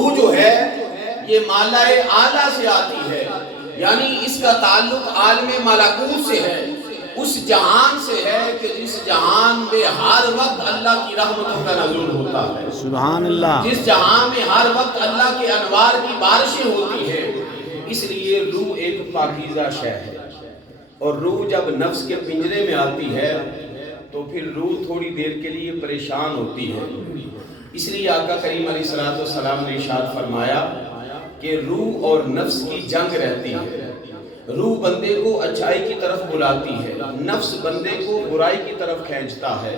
روح جو ہے یہ مالائے اعلیٰ سے آتی ہے، یعنی اس کا تعلق عالم ملکوت سے ہے، اس جہان سے ہے کہ جس جہان میں ہر وقت اللہ کی رحمتوں کا نزول ہوتا ہے، سبحان اللہ، جس جہان میں ہر وقت اللہ کے انوار کی بارشیں ہوتی ہیں۔ اس لیے روح ایک پاکیزہ شے ہے، اور روح جب نفس کے پنجرے میں آتی ہے تو پھر روح تھوڑی دیر کے لیے پریشان ہوتی ہے۔ اس لیے آقا کریم علیہ السلام نے ارشاد فرمایا کہ روح اور نفس کی جنگ رہتی ہے۔ روح بندے کو اچھائی کی طرف بلاتی ہے، نفس بندے کو برائی کی طرف کھینچتا ہے۔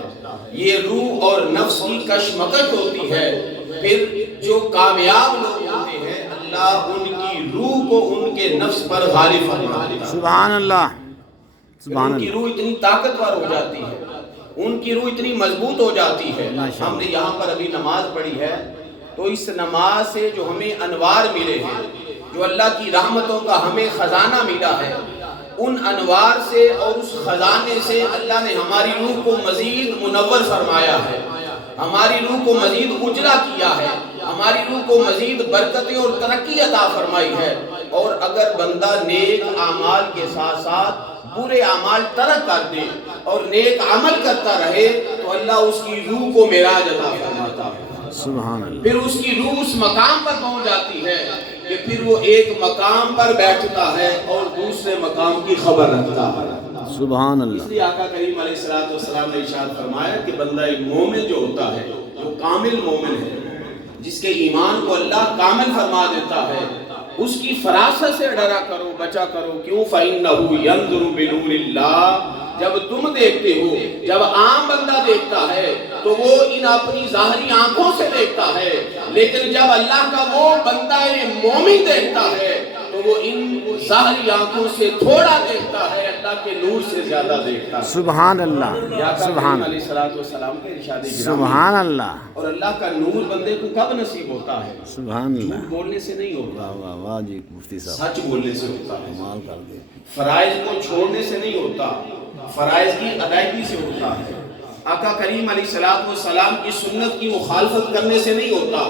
یہ روح اور نفس کی کشمکش ہوتی ہے۔ پھر جو کامیاب لوگ ہوتے ہیں اللہ ان کی روح کو ان کے نفس پر غالب فرما دیتا ہے۔ سبحان اللہ، سبحان ان کی اللہ، روح اتنی طاقتور ہو جاتی ہے، ان کی روح اتنی مضبوط ہو جاتی ہے۔ ہم نے یہاں پر ابھی نماز پڑھی ہے، تو اس نماز سے جو ہمیں انوار ملے ہیں، جو اللہ کی رحمتوں کا ہمیں خزانہ ملا ہے، ان انوار سے اور اس خزانے سے اللہ نے ہماری روح کو مزید منور فرمایا ہے، ہماری روح کو مزید اجلا کیا ہے، ہماری روح کو مزید برکتیں اور ترقی عطا فرمائی ہے۔ اور اگر بندہ نیک اعمال کے ساتھ ساتھ برے اعمال ترک کر دے اور نیک عمل کرتا رہے تو اللہ اس کی روح کو معراج عطا فرماتا ہے۔ سبحان اللہ، پھر اس کی روح اس مقام پر پہنچ جاتی ہے کہ پھر وہ ایک مقام پر بیٹھتا ہے اور دوسرے مقام کی خبر رکھتا ہے۔ سبحان اس اللہ، لیے آقا کریم علیہ السلام نے ارشاد فرمایا کہ بندہ مومن جو ہوتا ہے، جو کامل مومن ہے، جس کے ایمان کو اللہ کامل فرما دیتا ہے، اس کی فراست سے ڈرا کرو، بچا کرو۔ کیوں؟ فَإِنَّهُ يَنظُرُ بِنُورِ اللَّهِ، جب تم دیکھتے ہو، جب عام بندہ دیکھتا ہے تو وہ ان اپنی ظاہری آنکھوں سے دیکھتا ہے، لیکن جب اللہ کا وہ بندہ مومن دیکھتا ہے تو وہ ان ظاہری آنکھوں سے تھوڑا دیکھتا ہے، اللہ کے نور سے زیادہ دیکھتا ہے۔ سبحان اللہ، سبحان علیہ اللہ، السلام کے ارشاد گرامی، سبحان اللہ، اور اللہ کا نور بندے کو کب نصیب ہوتا ہے؟ سبحان جھوٹ اللہ، بولنے سے نہیں ہوتا، واہ واہ واہ جی مفتی صاحب، سچ بولنے سے ہوتا ہے۔ کمال کر دے، فرائض کو چھوڑنے سے نہیں ہوتا، فرائض کی ادائیگی سے ہوتا ہے۔ آقا کریم علیہ السلام کی سنت کی مخالفت کرنے سے نہیں ہوتا،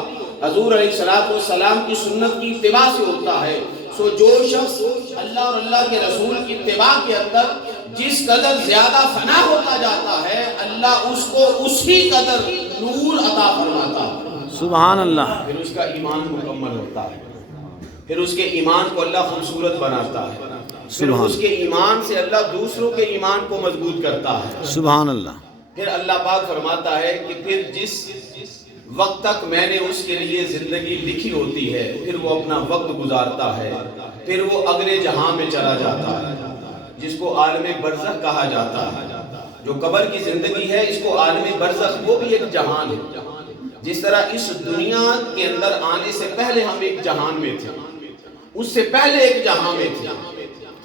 حضور علیہ السلام کی سنت کی اتباع سے ہوتا ہے۔ سو جو شخص اللہ اور اللہ کے رسول کی اتباع کے اندر جس قدر زیادہ فنا ہوتا جاتا ہے، اللہ اس کو اسی قدر نور عطا فرماتا ہے۔ سبحان اللہ، پھر اس کا ایمان مکمل ہوتا ہے، پھر اس کے ایمان کو اللہ خوبصورت بناتا ہے، پھر اس کے ایمان سے اللہ دوسروں کے ایمان کو مضبوط کرتا ہے۔ سبحان اللہ، پھر اللہ پاک فرماتا ہے کہ پھر جس وقت تک میں نے اس کے لیے زندگی لکھی ہوتی ہے پھر وہ اپنا وقت گزارتا ہے، پھر وہ اگلے جہاں میں چلا جاتا ہے جس کو عالم برزخ کہا جاتا ہے۔ جو قبر کی زندگی ہے اس کو عالم برزخ، وہ بھی ایک جہان ہے۔ جس طرح اس دنیا کے اندر آنے سے پہلے ہم ایک جہان میں تھے، اس سے پہلے ایک جہاں میں تھے،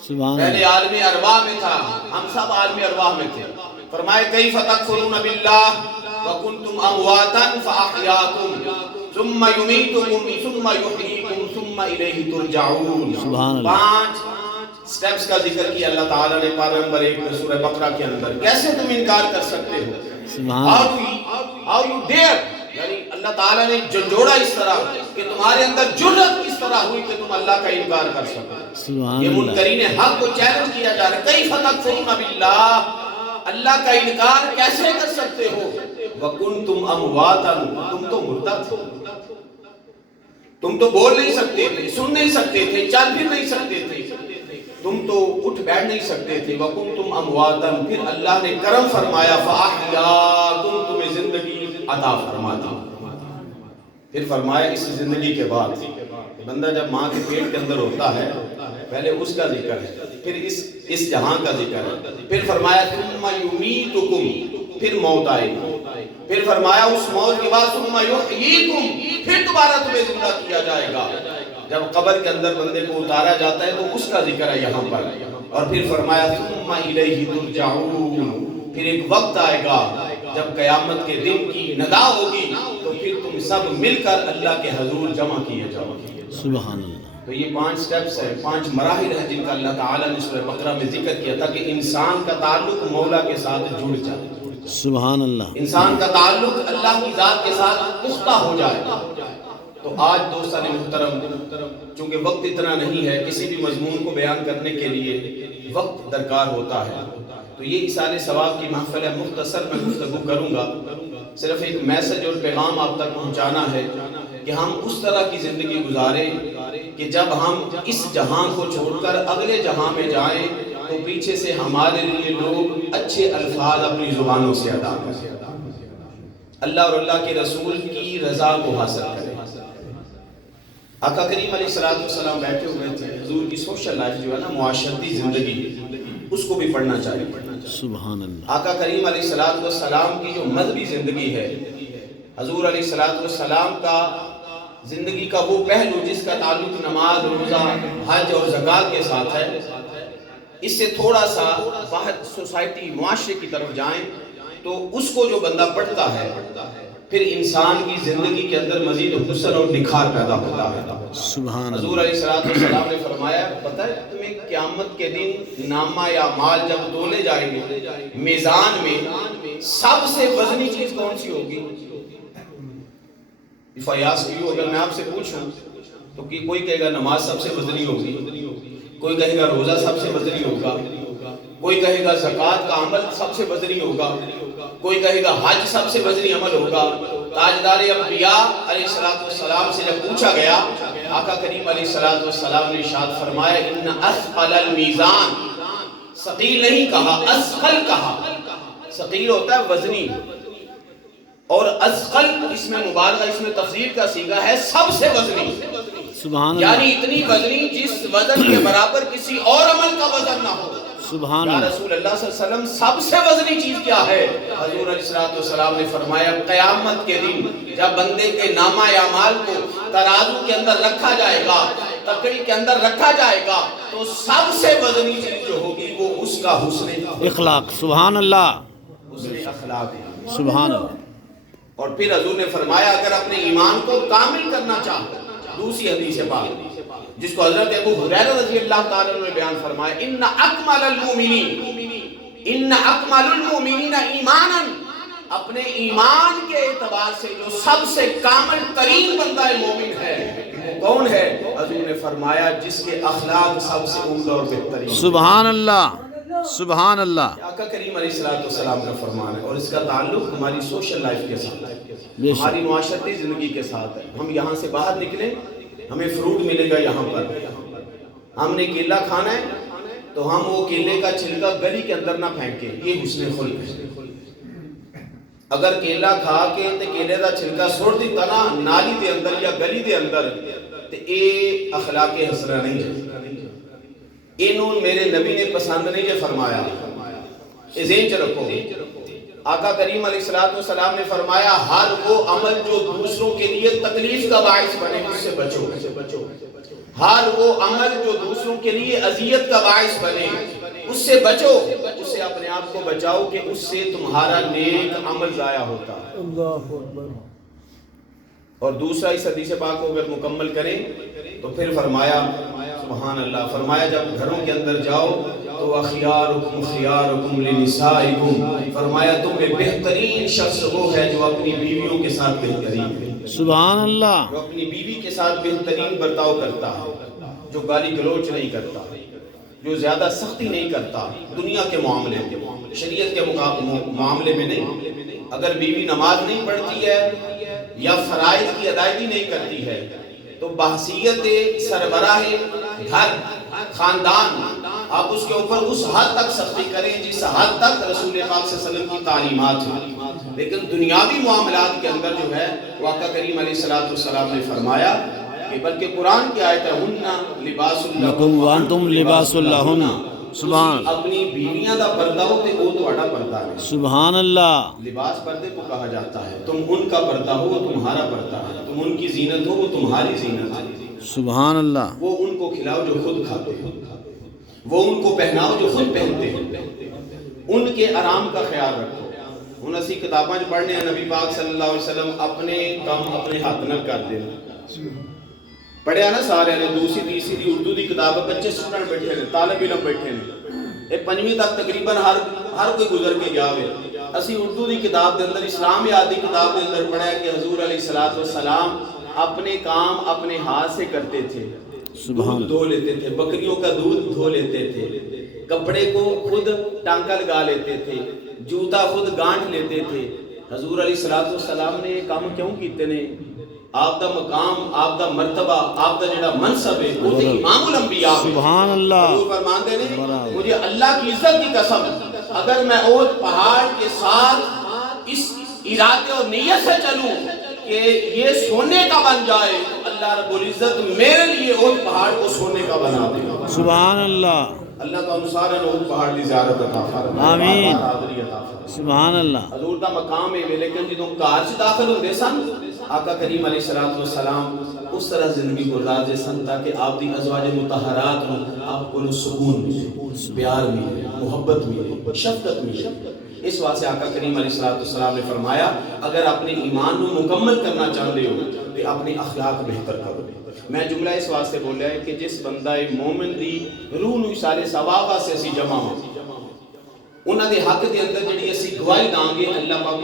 سبحان پہلے اللہ، عالم ارواح میں تھا، ہم سب عالم ارواح میں تھے۔ فرمائے کیف تکفرون باللہ وکنتم امواتا فاحیاکم ثم یمیتکم ثم یحییکم ثم الیہ ترجعون۔ سبحان اللہ، 5 سٹیپس کا ذکر کیا اللہ تعالیٰ نے پارہ نمبر 1 میں سورہ بقرہ کے اندر۔ کیسے تم انکار کر سکتے ہو؟ سبحان اللہ، How you dare، یعنی اللہ تعالیٰ نے جھنجھوڑا اس طرح کہ تمہارے اندر جرأت کس طرح ہوئی کہ تم اللہ کا انکار کر سکتے۔ سبحان یہ اللہ، منکرین حق کو چیلنج کیا جا رہا ہے، کیف تکفرون باللہ، اللہ کا انکار کیسے کر سکتے ہو؟ وَكُنْتُمْ أَمْوَاتًا، تم تو مردہ تھے، تم تو بول نہیں سکتے تھے، سن نہیں سکتے تھے، چل پھر نہیں سکتے تھے، تم تو اٹھ بیٹھ نہیں سکتے تھے۔ وَكُنْتُمْ أَمْوَاتًا، پھر اللہ نے کرم فرمایا، فَأَحْيَاكُمْ، تمہیں زندگی عطا فرما دی۔ پھر فرمایا اس زندگی کے بعد بندہ جب ماں کے پیٹ کے اندر ہوتا ہے پہلے اس کا ذکر ہے، پھر اس جہاں کا ذکر ہے، پھر فرمایا ثم یمیتکم، پھر موت آئے گی، پھر فرمایا اس موت کے بعد ثم یحییکم، پھر دوبارہ تمہیں زندہ کیا جائے گا۔ جب قبر کے اندر بندے کو اتارا جاتا ہے تو اس کا ذکر ہے یہاں پر، اور پھر فرمایا ثم الیہ ترجعون، پھر ایک وقت آئے گا جب قیامت کے دن کی ندا ہوگی تو پھر تم سب مل کر اللہ کے حضور جمع کیے جاؤ گے۔ سبحان اللہ، تو یہ 5 سٹیپس ہیں، 5 مراحل ہیں جن کا اللہ تعالیٰ نے سورہ بقرہ میں ذکر کیا تھا کہ انسان کا تعلق مولا کے ساتھ جڑ جائے، سبحان اللہ، انسان کا تعلق اللہ کی ذات کے ساتھ پختہ ہو جائے۔ تو آج دوستان محترم، چونکہ وقت اتنا نہیں ہے، کسی بھی مضمون کو بیان کرنے کے لیے وقت درکار ہوتا ہے، تو یہ ایصال ثواب کی محفل ہے، مختصر میں گفتگو کروں گا۔ صرف ایک میسج اور پیغام آپ تک پہنچانا ہے کہ ہم اس طرح کی زندگی گزاریں کہ جب ہم اس جہاں کو چھوڑ کر اگلے جہاں میں جائیں تو پیچھے سے ہمارے لیے لوگ اچھے الفاظ اپنی زبانوں سے ادا کریں، اللہ اور اللہ کے رسول کی رضا کو حاصل کریں۔ آقا کریم علیہ السلام بیٹھے ہوئے تھے، حضور کی سوشل لائف جو ہے نا، معاشرتی زندگی، اس کو بھی پڑھنا چاہیے۔ سبحان اللہ۔ آقا کریم علیہ السلام کی جو مذہبی زندگی ہے، حضور علیہ السلام کا زندگی کا وہ پہلو جس کا تعلق نماز، روزہ، حج اور زکوٰۃ کے ساتھ ہے، اس سے تھوڑا سا باہر سوسائٹی، معاشرے کی طرف جائیں تو اس کو جو بندہ پڑھتا ہے پھر انسان کی زندگی کے اندر مزید حسن اور نکھار پیدا ہوتا ہے۔ سبحان اللہ۔ حضور علیہ السلام نے فرمایا، پتہ ہے تمہیں قیامت کے دن نامہ یا مال جب تولے جائیں گے، میزان میں سب سے وزنی چیز کون سی ہوگی؟ فیاض کیوں، اگر میں آپ سے پوچھوں تو کہ کوئی کہے گا نماز سب سے وزنی ہوگی، کوئی کہے گا روزہ سب سے وزنی ہوگا، کوئی کہے گا زکوٰۃ کا عمل سب سے وزنی ہوگا، کوئی کہے گا حج سب سے وزنی عمل ہوگا۔ تاجدار انبیاء علیہ السلام سے جب پوچھا گیا، آقا کریم علیہ السلام نے ارشاد فرمایا، ان اثقل المیزان، ثقیل نہیں کہا، اثقل کہا۔ ثقیل ہوتا ہے وزنی، اور اثقل اس میں مبالغہ، اس میں تفضیل کا صیغہ ہے سب سے وزنی، سبحان اللہ۔ یعنی اتنی وزنی جس وزن کے برابر کسی اور عمل کا وزن نہ ہو۔ سبحان یا اللہ۔ رسول اللہ صلی اللہ علیہ وسلم سب سے وزنی چیز کیا ہے؟ حضور علیہ السلام نے فرمایا، قیامت کے دن جب بندے کے نامہ اعمال کو ترازو کے اندر رکھا جائے گا، تکڑی کے اندر رکھا جائے گا، تو سب سے وزنی چیز جو ہوگی وہ اس کا حسن اخلاق۔ سبحان اللہ۔ حسن اخلاق ہے۔ سبحان اللہ۔ اور پھر حضور نے فرمایا، اگر اپنے ایمان کو کامل کرنا چاہو، دوسری حدیث پاک جس کو حضرت ابو ہریرہ رضی اللہ تعالیٰ عنہ نے بیان فرمایا، ان اکمل المؤمنین ایمانا، اپنے ایمان کے اعتبار سے جو سب سے کامل ترین بندہ مومن ہے وہ کون ہے؟ حضور نے فرمایا، جس کے اخلاق سب سے عمدہ اور بہترین۔ سبحان اللہ۔ سبحان اللہ۔ آقا کریم علیہ السلام کا فرمان ہے، اور اس کا تعلق ہماری سوشل لائف کے ساتھ ہے، ہماری معاشرتی زندگی کے ساتھ ہے۔ ہم یہاں سے باہر نکلیں، ہمیں فروٹ ملے گا یہاں پر، ہم نے کیلا کھانا ہے تو ہم وہ کیلے کا چھلکا گلی کے اندر نہ پھینکیں، یہ حسن خلق ہے۔ اگر کیلا کھا کے تے کیلے دا چھلکا سوڑ دیتا نا نالی دے اندر یا گلی دے اندر، تے اے اخلاق حسنہ نہیں ہے، انہوں میرے نبی نے پسند نہیں جو فرمایا، یہ ذہن چ رکھو۔ آقا کریم علیہ السلام نے فرمایا، ہر وہ عمل جو دوسروں کے لیے تکلیف کا باعث بنے اس سے بچو، ہر وہ عمل جو دوسروں کے لیے اذیت کا باعث بنے اس سے بچو، اس سے اپنے آپ کو بچاؤ کہ اس سے تمہارا نیک عمل ضائع ہوتا ہے۔ اللہ اکبر۔ اور دوسرا اس حدیث پاک کو اگر مکمل کریں تو پھر فرمایا، سبحان اللہ، فرمایا جب گھروں کے اندر جاؤ تو اخیارکم خیارکم لنسائکم، فرمایا تم میں بہترین شخص وہ ہے جو اپنی بیویوں کے ساتھ بہترین ہے، سبحان اللہ۔ جو اپنی بیوی کے ساتھ بہترین برتاؤ کرتا ہے، جو گالی گلوچ نہیں کرتا، جو زیادہ سختی نہیں کرتا دنیا کے معاملے میں، شریعت کے معاملے میں نہیں۔ اگر بیوی نماز نہیں پڑھتی ہے یا فرائض کی ادائیگی نہیں کرتی ہے تو بحثیت سربراہ گھر، خاندان، آپ اس کے اوپر اس حد تک سختی کریں جس حد تک رسول پاک صلی اللہ علیہ وسلم کی تعلیمات ہیں، لیکن دنیاوی معاملات کے اندر جو ہے آقا کریم علیہ السلام نے فرمایا کہ بلکہ قرآن کی آیت ہے، ہن لباس لکم وانتم لباس لہن۔ سبحان اپنی بیویاں دا پردہ ہو تے وہ تہاڈا پردہ ہے۔ سبحان اللہ۔ لباس پردے کو کہا جاتا ہے، تم ان کا پردہ ہو وہ تمہارا پردہ ہے، تم ان کی زینت ہو وہ تمہاری زینت ہے۔ سبحان اللہ۔ وہ ان کو کھلاؤ جو خود کھاتے ہیں، وہ ان کو پہناؤ جو خود پہنتے ہیں، ان کے آرام کا خیال رکھو۔ ہن اسی کتاباں پڑھنے ہیں، نبی پاک صلی اللہ علیہ وسلم اپنے کام اپنے ہاتھ نہ کرتے ہیں، پڑھیا نا سارے نے، دوسری تیسری اردو دی کتاب، بچے اسٹوڈنٹ بیٹھے ہیں، طالب علم بیٹھے ہیں، یہ پنجویں تک تقریباً ہر کوئی گزر کے گیا ہوئے۔ اسی اردو دی کتاب دے اندر، اسلام یاد دی کتاب دے اندر پڑھا ہے کہ حضور علیہ السلام اپنے کام اپنے ہاتھ سے کرتے تھے، سبحان دودھ دھو لیتے تھے، بکریوں کا دودھ دھو لیتے تھے، کپڑے کو خود ٹانکا لگا لیتے تھے، جوتا خود گانٹ لیتے تھے۔ حضور علیہ السلام نے یہ کام کیوں کیتے نے؟ آپ دا مقام، آپ دا مرتبہ، آپ دا جڑا منصب ہے وہ تے امام الانبیاء ہے۔ سبحان اللہ۔ حضور فرماندے نے مجھے اللہ کی عزت کی قسم اگر میں احد پہاڑ کے ساتھ اس ارادے اور نیت سے چلوں کہ یہ سونے کا بن جائے تو اللہ رب العزت میرے لیے احد پہاڑ کو سونے کا بنا دے گا۔ سبحان اللہ۔ اللہ تعالیٰ سارے احد پہاڑ کی زیارت عطا فرمائے، آمین۔ حاضری عطا فرمائے۔ سبحان اللہ۔ حضور دا مقام ہے لیکن جدوں کار سے داخل ہوندے سن آقا کریم علیہ السلام اس طرح زندگی گزارتے سن تاکہ آپ دی ازواج مطہرات آپ کو سکون ملے، پیار ملے، محبت ملے، شفقت ملے۔ اس واسطے آقا کریم علیہ السلام نے فرمایا اگر اپنے ایمان کو مکمل کرنا چاہتے ہو تو اپنے اخلاق بہتر کرو۔ میں جملہ اس واسطے بولیا ہے کہ جس بندہ مومن دی روح نو سارے ثواب سے اسی جمع ہوں انہاں دے حق دے اندر جڑی اسی گواہی داں گے اللہ پاک